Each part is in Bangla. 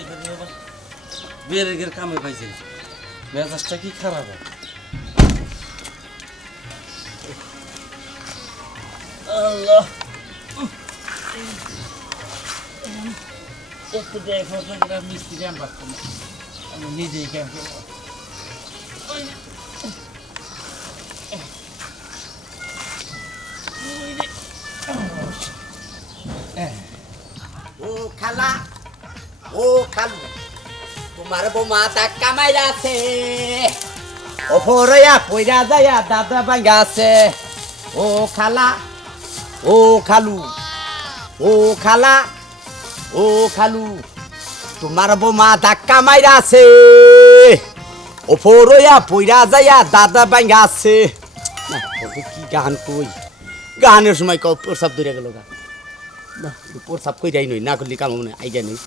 এখানে আবার কামে পাইছে। মেজাজটা কি খারাপ? আল্লাহ। একটু মিস্ত্রি ক্যাম্প পাচ্ছি আমি নিজেই ক্যাম্প ও খালা। খালু তোমার বোমা যায়া দাদা ও খালা, ও খালু খালা, ও খালু, তোমার বোমা ধাক্কা মাইরাছে। ও ফরয়া পয়রা যায়া দাদা ভাঙ্গাছে। না কি গান কই? গানের সময় প্রসাব ধরে গেল গা। প্রসাব কই যাই নই না করলি কাম আইডিয়া নেই।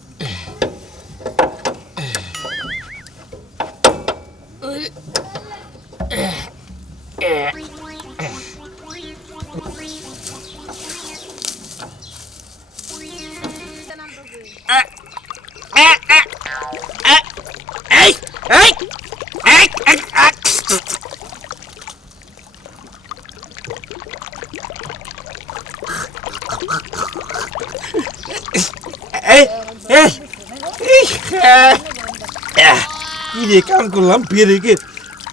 কি রে কাম করলাম বেরেগে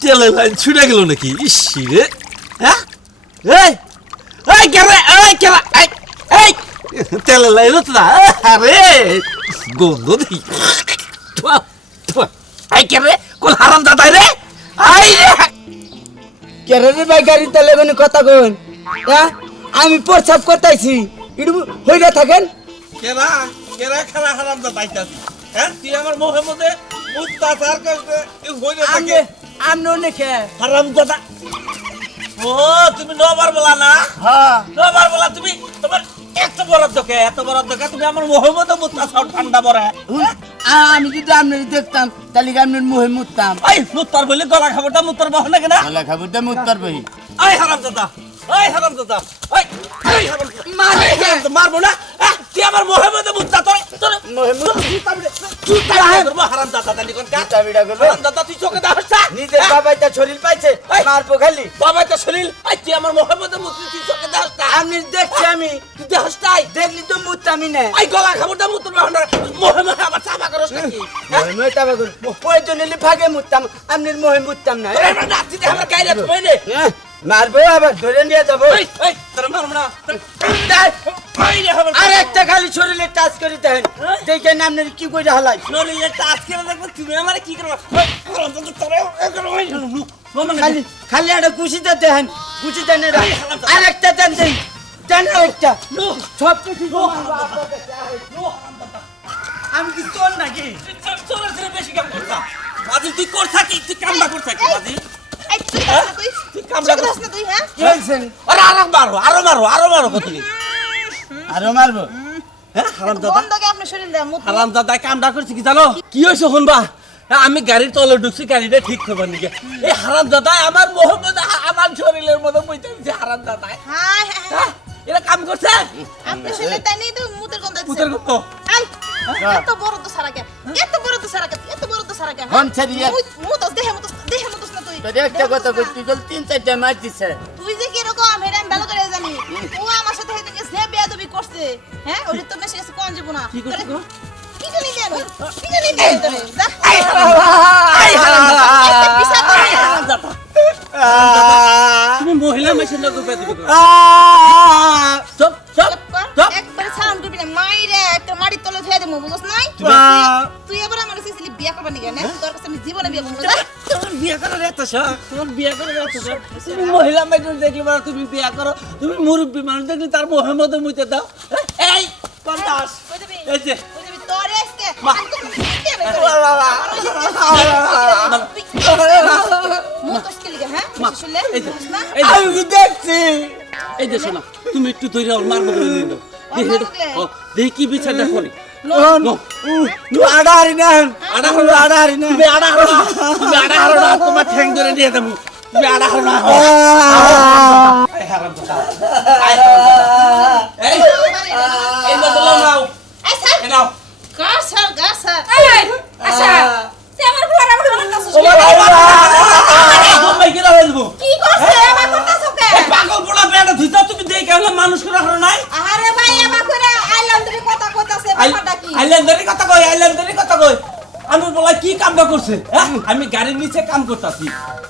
তেলে লাইন ছুটে গেল নাকি? ইসি রে। হ্যাঁ? এই এই কেরে এই কেরা এই এই তেলে লাইন তো না। আরে গন্ধ দেখি। এই কেরে কোন হারাম দাদা রে? আই রে। কেরে ভাই গাড়ি তালে মানে কথা কন হ্যাঁ? আমি প্রসাব করতেছি। হইরা থাকেন? কেরা কেরা খেলা হারাম দাদা হ্যাঁ? তুই আমার মধ্যে করতে হইরে আমি থাকে আমি অনেকে হারাম দাদা ও তুমি নবার বলা না? হ্যাঁ। নবার বলা তুমি তোমার এত বড় দোকে এত বড় দোকে তুমি আমার মোহাম্মদ মুত্তাচার ঠান্ডা বড় আমি যদি আপনার দেখতাম তাহলে কি আপনার মুহে মুততাম এই মুত্তার বলে গলা খাবারটা মুত্তার বহ না? কেনা গলা খাবার তো মুততার বই। এই হারাম দাদা এই হারাম দাদা এই হারাম মারবো না? তুই আমার মোহাম্মদ মুত্তা তোর তোর মোহাম্মদ? জুতা বিড়ে জুতা বিড়ে করব হারাম দাদা জানি কোন জুতা বিড়া করব? হারাম দাদা তুই চোখে দাস না। নিজের বাবাই তা শরীর পাইছে এই। মারবো খালি বাবা তো শরীর আই তুই আমার মোহাম্মদ মুত্তি তুই চোখে দাস আপনি দেখছি আমি। তুই দেহস নাই দেখলি তো মুততামই না। আই গলা মুত্তর বহ না মোহাম্মদ আবার চাপা করস নাকি হ্যাঁ? মোহে মুতাবা করুন প্রয়োজন হলে ভাগে মুততাম আপনার মোহে মুততাম না। এবার নাচি দে আমার রাখব হ্যাঁ, মারবো আবার ধরে নিয়ে যাব। এই তোর মারবো না আর একটা খালি শরীরে টাচ করে দেন দেখেন আপনার কি করে হালাই শরীরে টাচ করে দেখব তুমি আমার কি করব খালি খালি একটা কুশিতে দেন কুশি দেন। আর একটা দেন দেন দেন আরেকটা লু, সব কিছু। আমি কি তোর নাকি বেশি কাম করতা। বাজি, তুই কর থাকি, তুই কামড়া কর থাকি, বাজি। তুই কর। হ্যাঁ কি আরে আরও মারো, আরও মারো, আরও মারো কতরি। আরও মারবো। হ্যাঁ, কি হয়েছে শুনবা? হ্যাঁ, আমি গাড়ির তলে ঢুকছি গাড়িটা ঠিক করবার নিকে। এই হারাম দাদা আমার মোহাম্মদ আমার শরীরের মধ্যে বইতে দিচ্ছে হারাম দাদা। হ্যাঁ, এরা কাম করছে? তাই। মুত মুত মুত যে কি রকম হেরে আমি ভালো করে জানি। ও আমার সাথে করছে? হ্যাঁ ওরে তো মেশে গেছে কোন যাব না। কি করছে গো? কি জানি দেন কি জানি দেন যা। করে হারাম তুমি মহিলা মেশিন লাগো পেতে চুপ শখ তোমার বিয়ে করার তুমি মহিলা মেশিন দেখলে মানে তুমি বিয়ে করো। তুমি মুরব্বী মানুষ দেখলে তার মোহাম্মদ মুইতে দাও। এই পঞ্চাশ। এই যে। হ্যাঁ? মা, শুনলে? এই যে, বুঝছ না? এই যে, আমি কি দেখছি? এই যে শোনা। তুমি একটু মারবো করে দেখি বিচারটা করি। হারি হারি পাগল পোড়া ধুইতা তুমি দেখে মানুষ করে হলো নাই? আহারে ভাই আমার করে আইলাম তুমি কথা কইতাছে ব্যাপারটা কি আইল্যান্ডারি কথা কই আইল্যান্ডারি কথা কই। আমার বলা কি কামটা করছে? হ্যাঁ? আমি গাড়ির নিচে কাম করতেছি।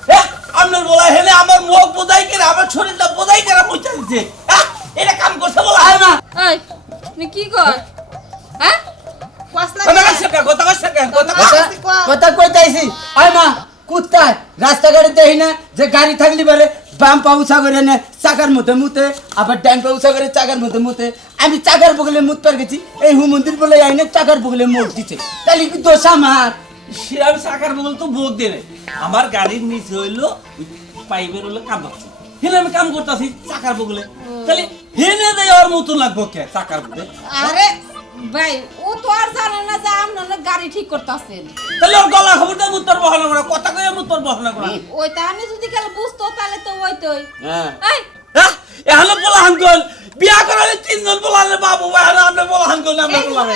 হ্যাঁ? আপনার বলা হেলে আমার মুখ বোঝাই করে আমার শরীরটা বোঝাই করে মুছে দিচ্ছে হ্যাঁ? এটা কাম করছে বলা আয় মা এই তুমি কি কর? হ্যাঁ? না কথা কইতাইছি। আয় মা কুত্তায় রাস্তাঘাটে দেখি না যে গাড়ি থাকলি পারে বাম পা উঁচা করে নে চাকার মধ্যে মুতে আবার ডান পা উঁচা করে চাকার মধ্যে মুতে। আমি চাকার বগলে মুত পার গেছি এই হু মন্দির বলে আইনে চাকার বগলে মুখ দিছে। তাহলে কি দোষ আমার? সে আমি সাকার বগল তো দিয়ে নাই। আমার গাড়ির নিচে হইল পাইপের হলো কাম করছে। হেলে আমি কাম করতেছি চাকার বগলে। তাহলে হেনে দেয় ওর মতো লাগবো কে চাকার বগলে আরে ভাই ও তো আর জানে না যে আপনার গাড়ি ঠিক করতেছেন তাহলে ওর গলা খবরটা মুত্তর বহনা করা কথা কয়ে মুত্তর বহনা করা ওই তাহানি যদি কাল বুঝতো তাহলে তো ওই তোই হ্যাঁ। এই। হ্যাঁ এখানে বলা হানকল বিয়া করালে তিনজন বলালে বাবু এখানে আমরা বলা হানকল আমরা বলালে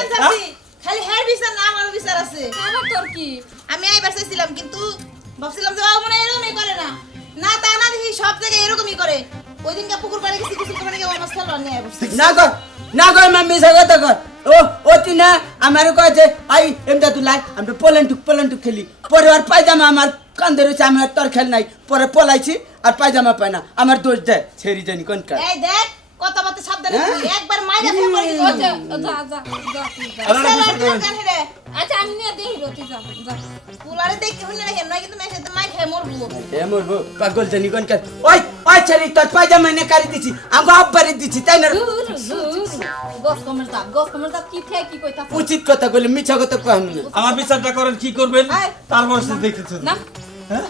খালি হের বিচার না আমারও বিচার আছে। আমার তোর কি? আমি আইবার চাইছিলাম কিন্তু ভাবছিলাম যে বাবা মনে হয় এরকমই করে না। না তা না দেখি সব জায়গায় এরকমই করে। ওই দিনকে পুকুর পাড়ে গেছি কিছু করে গিয়ে আমার সালোয়ার নিয়ে না কর না কর মা মিশা কথা কর। ও ও না আমার কয়েছে আই এমটা তুই লাই আমরা পোলেন টুক খেলি। পরে আর পায়জামা আমার কান্দে রয়েছে আমি আর তোর খেল নাই। পরে পলাইছি আর পায়জামা পাই না। আমার দোষ দেয় ছেড়ি জানি কোন কাজ। এই দেখ কথাবার্তা সাবধানে হ্যাঁ? একবার মাইরা ফেল করে ও যা যা কান আচ্ছা আমি নিয়ে দেখি রে, যা যা। পুলারে দেখে শুনে রাখেন নয় কিন্তু মেয়ে সাথে মাই খেয়ে মরবো। এ মরবো। পাগল জানি কোন কাজ। ওই ওই তোর পায়জামা এনে কারি দিছি আমি আব্বারে দিছি তাই না? উচিত কথা বলে মিছা কথা কম না। আমার বিচারটা করেন কি করবেন। তারপর সে হ্যাঁ?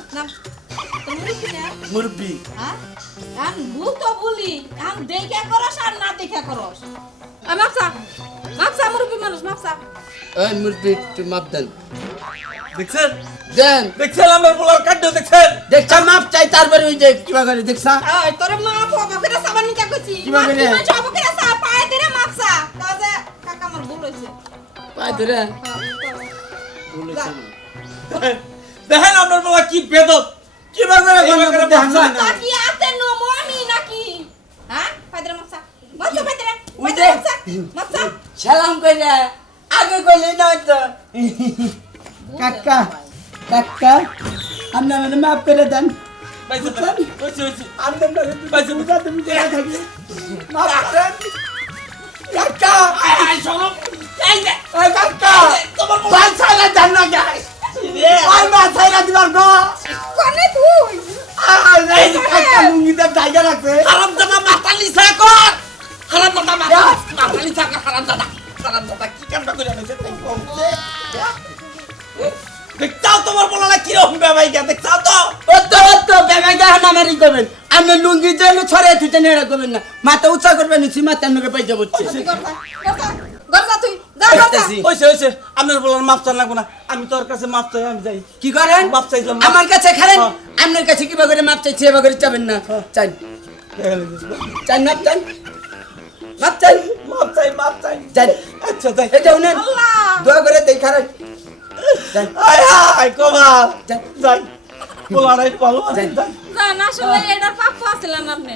মুড়ি কিনে মুরব্বী। হ্যাঁ? আম ভুল তো ভুলি আম দেখে করস আর না দেখে করস। মাপসা। মাপসা মুরব্বী মানুষ মাপসা। ওই মুরব্বী তুই মাপ দেন। দেখছেন? দেন। দেখছেন আমার বলার কাণ্ড দেখছেন? দেখছা মাপ চাই তারপরে ওই যে কিবা করে দেখছা? আয় তোরে মা বাবা করে সাবান নিতে কইছি। কিবা করে? বাবা করে সা পায়ে দিরে মাপসা কাজে কাকা আমার ভুল হইছে। পাই ধরে? যা। দেখেন আপনার বলা কি বেদব। কিবা করে কিবা করে দেখছা তা কি আতে নমো আমি নাকি? হ্যাঁ পায়ে দিরে মাপসা মাপসা পায়ে পায়ে দিরে মাপসা মাপসা সালাম কইলে আগে কইলে না তো কাকা কাকা আপনি আমাকে মাফ করে দেন। পাইছে তো? হইছে, হইছে। আপনি আমাকে পাইছে তো? তুমি দেয়া থাকি মাফ করেন। কাকা! আয়, আয়, শোনো। এই যে, ওই কাকা! তোমার বলা- পাঁচ সালে জান না যাই রে, ওই মা সাইরা দিবার গো। কোনে তুই? আর এই কাকা জায়গা রাখছে। হারামজাদা মাথা নিচা কর। হারামজাদা মাথা মাথা নিচা কর হারামজাদা। হারামজাদা কি কামটা করে আনছে তাই বলছে দেখতাও তোমার কি রকম বেবাই গা দেখতাও তো অত অত বেগাইটা হানামারি করবেন। আপনি লুঙ্গি জন্য ছড়ে থুতে নেড়া করবেন না। মাথা উঁচা করবেন নিচি মাথা আমাকে পাইতে বলছে গরজা গরজা গরজা তুই যা গরজা। দেখতেছি। হইছে হইছে আপনার বলার মাপ চান লাগবো না। আমি তোর কাছে মাপ চাই আমি যাই। কি করেন? মাপ চাইলাম আমার কাছে খালেন হ্যাঁ। আপনার কাছে কিবা করে মাপ চাইছি এবার করে চাবেন না? চাই। চাই মাপ চাই। মাপ চাই। মাপ চাই মাপ চাই। চাই। আচ্ছা এটা উনি দোয়া করে দেই খারাপ আয় কমাল যাই। যাই বলারাই ভালো আছে, যাই। যাই না না আসলে এটা পাপ আছিলেন আপনি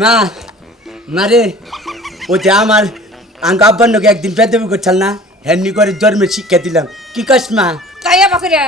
মা মারে ও যে আমার আঙ্ক আব্বার নাকি একদিন বেদবি করছাল না হেমনি করে জন্মে শিক্ষা দিলাম কি কস মা বাকরিয়া